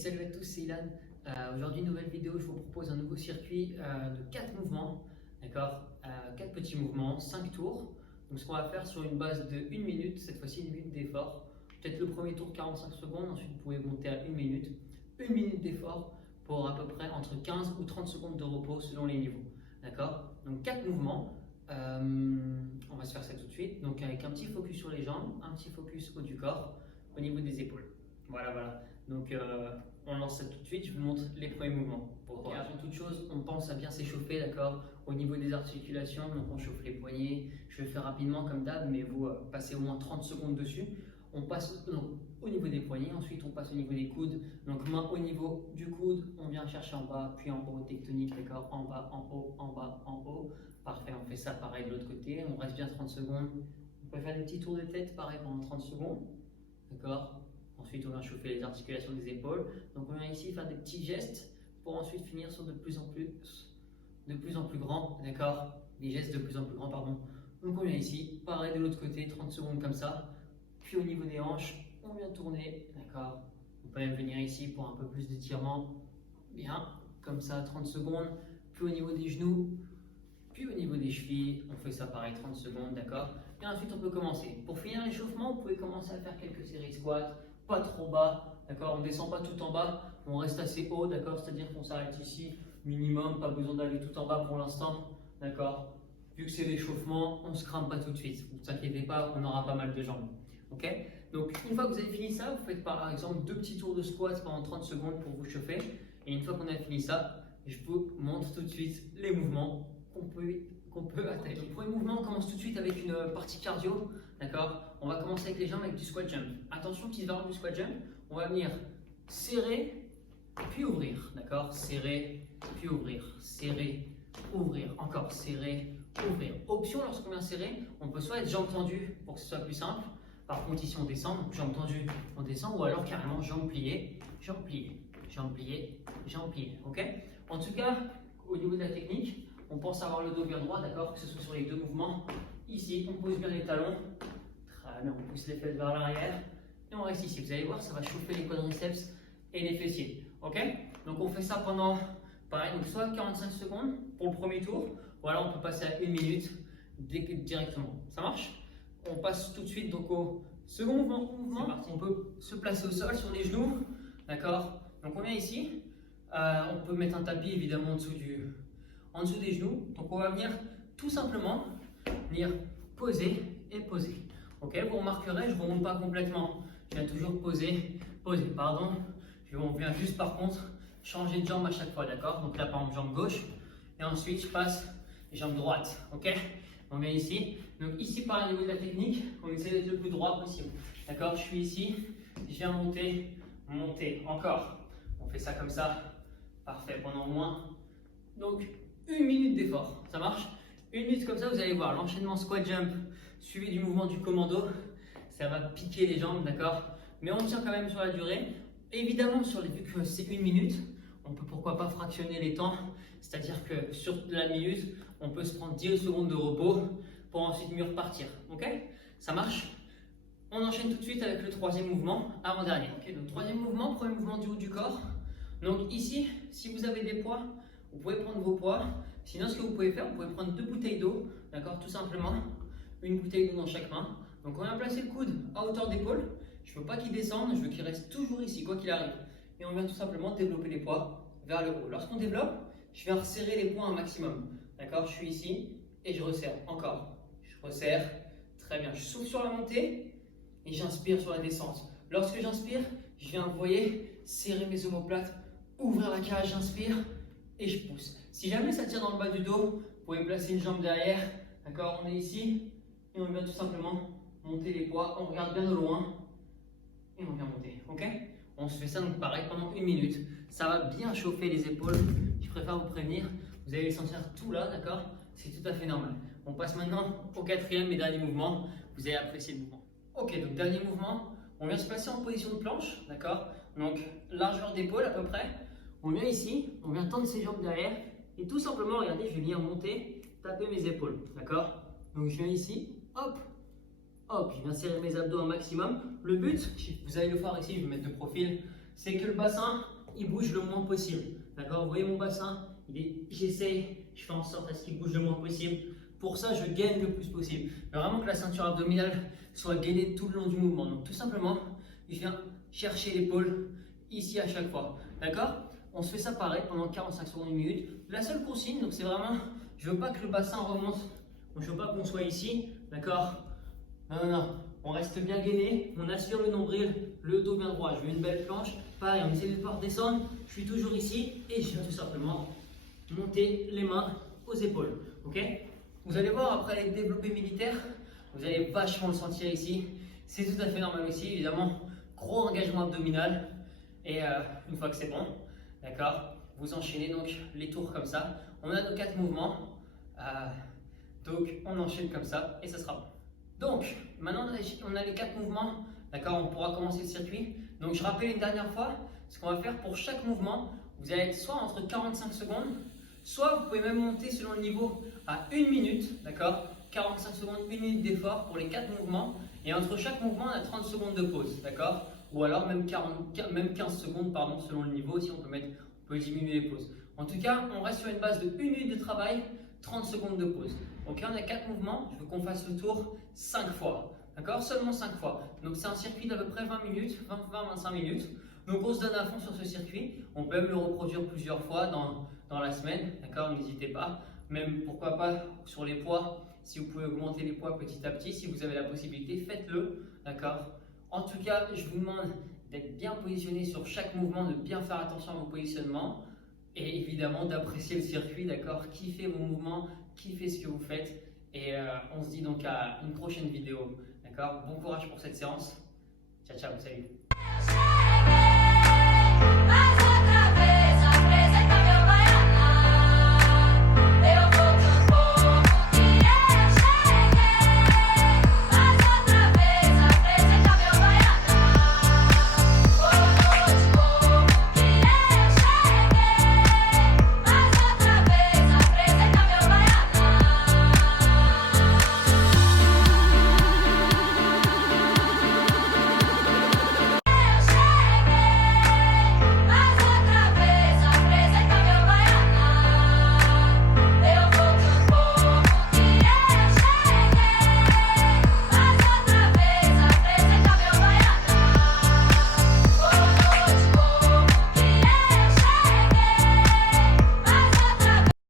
Salut à tous, c'est Ilan. Aujourd'hui, nouvelle vidéo, je vous propose un nouveau circuit de 4 mouvements, d'accord, 4 petits mouvements, 5 tours. Donc ce qu'on va faire sur une base de 1 minute, cette fois-ci 1 minute d'effort. Peut-être le premier tour 45 secondes, ensuite vous pouvez monter à 1 minute. 1 minute d'effort pour à peu près entre 15 ou 30 secondes de repos selon les niveaux. D'accord. Donc 4 mouvements. On va se faire ça tout de suite. Donc avec un petit focus sur les jambes, un petit focus haut du corps, au niveau des épaules. Voilà. Donc on lance ça tout de suite, je vous montre les premiers mouvements. Okay. Avant toute chose, on pense à bien s'échauffer, d'accord, au niveau des articulations. Donc on chauffe les poignets. Je vais le faire rapidement comme d'hab, mais vous passez au moins 30 secondes dessus. On passe donc, au niveau des poignets, ensuite on passe au niveau des coudes. Donc main au niveau du coude, on vient chercher en bas, puis en haut, tectonique, d'accord, en bas, en haut, en bas, en haut. Parfait, on fait ça pareil de l'autre côté, on reste bien 30 secondes. On peut faire des petits tours de tête, pareil pendant 30 secondes, d'accord. Ensuite, on vient chauffer les articulations des épaules. Donc, on vient ici faire des petits gestes pour ensuite finir sur de plus en plus grand, d'accord? Des gestes de plus en plus grands, pardon. Donc, on vient ici, pareil de l'autre côté, 30 secondes comme ça. Puis, au niveau des hanches, on vient tourner, d'accord? On peut même venir ici pour un peu plus d'étirement. Bien, comme ça, 30 secondes. Puis, au niveau des genoux, puis au niveau des chevilles, on fait ça pareil, 30 secondes, d'accord? Et ensuite, on peut commencer. Pour finir l'échauffement, vous pouvez commencer à faire quelques séries squats. Pas trop bas, d'accord, on ne descend pas tout en bas, on reste assez haut, d'accord, c'est-à-dire qu'on s'arrête ici, minimum, pas besoin d'aller tout en bas pour l'instant, d'accord. Vu que c'est l'échauffement, on ne se crame pas tout de suite, ne vous inquiétez pas, on aura pas mal de jambes, ok. Donc une fois que vous avez fini ça, vous faites par exemple 2 petits tours de squat pendant 30 secondes pour vous chauffer, et une fois qu'on a fini ça, je vous montre tout de suite les mouvements qu'on peut attaquer. Le premier mouvement, on commence tout de suite avec une partie cardio, d'accord. On va commencer avec les jambes avec du squat jump. Attention, petite variante du squat jump, on va venir serrer, puis ouvrir, d'accord. Serrer, puis ouvrir, serrer, ouvrir, encore serrer, ouvrir. Option, lorsqu'on vient serrer, on peut soit être jambes tendues pour que ce soit plus simple. Par contre, ici on descend, jambes tendues, on descend, ou alors carrément jambes pliées, jambes pliées, jambes pliées, jambes pliées, ok. En tout cas, au niveau de la technique, on pense avoir le dos bien droit, d'accord, que ce soit sur les deux mouvements. Ici, on pose bien les talons. Très bien, on pousse les fesses vers l'arrière. Et on reste ici. Vous allez voir, ça va chauffer les quadriceps et les fessiers. Ok? Donc on fait ça pendant, pareil, donc soit 45 secondes pour le premier tour, ou alors on peut passer à 1 minute directement. Ça marche? On passe tout de suite donc au second mouvement. On peut se placer au sol sur les genoux. D'accord? Donc on vient ici. On peut mettre un tapis évidemment en dessous des genoux. Donc on va venir tout simplement venir poser et poser. Ok, vous remarquerez, je ne remonte pas complètement. Je viens toujours poser, pardon. On vient juste par contre changer de jambe à chaque fois, d'accord? Donc là par exemple jambe gauche et ensuite je passe jambe droite. Ok? On vient ici. Donc ici par le niveau de la technique, on essaie d'être le plus droit possible. D'accord? Je suis ici, je viens monter, encore. On fait ça comme ça. Parfait, pendant au moins. Donc 1 minute d'effort, ça marche? 1 minute comme ça, vous allez voir l'enchaînement squat jump suivi du mouvement du commando, ça va piquer les jambes, d'accord? Mais on tient quand même sur la durée. Évidemment, vu que c'est 1 minute, on peut pourquoi pas fractionner les temps, c'est-à-dire que sur la minute, on peut se prendre 10 secondes de repos pour ensuite mieux repartir, ok? Ça marche? On enchaîne tout de suite avec le troisième mouvement, avant-dernier. Okay, donc troisième mouvement, premier mouvement du haut du corps. Donc ici, si vous avez des poids, vous pouvez prendre vos poids. Sinon, ce que vous pouvez faire, vous pouvez prendre 2 bouteilles d'eau, d'accord, tout simplement. Une bouteille d'eau dans chaque main. Donc on vient placer le coude à hauteur d'épaule. Je ne veux pas qu'il descende, je veux qu'il reste toujours ici, quoi qu'il arrive. Et on vient tout simplement développer les poids vers le haut. Lorsqu'on développe, je viens resserrer les poings un maximum. D'accord, je suis ici et je resserre. Encore. Je resserre. Très bien. Je souffle sur la montée et j'inspire sur la descente. Lorsque j'inspire, je viens, vous voyez, serrer mes omoplates, ouvrir la cage, j'inspire et je pousse. Si jamais ça tire dans le bas du dos, vous pouvez placer une jambe derrière. D'accord, on est ici. Et on vient tout simplement monter les poids, on regarde bien de loin et on vient monter, ok? On se fait ça donc pareil pendant 1 minute. Ça va bien chauffer les épaules. Je préfère vous prévenir, vous allez sentir tout là, d'accord? C'est tout à fait normal. On passe maintenant au quatrième et dernier mouvement. Vous allez apprécier le mouvement. Ok, donc dernier mouvement, on vient se placer en position de planche, d'accord? Donc largeur d'épaule à peu près. On vient ici, on vient tendre ses jambes derrière et tout simplement, regardez, je vais venir monter, taper mes épaules, d'accord? Donc je viens ici, hop, hop, je viens serrer mes abdos un maximum. Le but, vous allez le voir ici, je vais me mettre de profil, c'est que le bassin il bouge le moins possible. D'accord? Vous voyez mon bassin, j'essaye, je fais en sorte à ce qu'il bouge le moins possible. Pour ça, je gaine le plus possible. Mais vraiment que la ceinture abdominale soit gainée tout le long du mouvement. Donc tout simplement, je viens chercher l'épaule ici à chaque fois. D'accord? On se fait ça pareil pendant 45 secondes, une minute. La seule consigne, donc c'est vraiment, je veux pas que le bassin remonte. Donc, je veux pas qu'on soit ici. D'accord? Non, non, non. On reste bien gainé, on assure le nombril, le dos bien droit. Je veux une belle planche. Pareil, on essaie de ne pas redescendre. Je suis toujours ici et je viens tout simplement monter les mains aux épaules. Ok? Vous allez voir après les développés militaires, vous allez vachement le sentir ici. C'est tout à fait normal aussi, évidemment. Gros engagement abdominal. Et une fois que c'est bon, d'accord, vous enchaînez donc les tours comme ça. On a nos 4 mouvements. Donc on enchaîne comme ça et ça sera bon. Donc, maintenant on a les 4 mouvements, d'accord, on pourra commencer le circuit. Donc je rappelle une dernière fois, ce qu'on va faire pour chaque mouvement, vous allez être soit entre 45 secondes, soit vous pouvez même monter selon le niveau à 1 minute, d'accord, 45 secondes, 1 minute d'effort pour les 4 mouvements. Et entre chaque mouvement, on a 30 secondes de pause, d'accord, ou alors même 15 secondes, pardon, selon le niveau, si on peut diminuer les pauses. En tout cas, on reste sur une base de 1 minute de travail, 30 secondes de pause. Donc là, on a 4 mouvements, je veux qu'on fasse le tour 5 fois, d'accord? Seulement 5 fois. Donc c'est un circuit d'à peu près 20 minutes, 20-25 minutes. Donc on se donne à fond sur ce circuit. On peut même le reproduire plusieurs fois dans la semaine, d'accord? N'hésitez pas. Même pourquoi pas sur les poids, si vous pouvez augmenter les poids petit à petit, si vous avez la possibilité, faites-le, d'accord? En tout cas, je vous demande d'être bien positionné sur chaque mouvement, de bien faire attention à vos positionnements. Et évidemment d'apprécier le circuit, d'accord? Kiffez vos mouvements, kiffez ce que vous faites. Et on se dit donc à une prochaine vidéo, d'accord? Bon courage pour cette séance. Ciao, ciao, salut!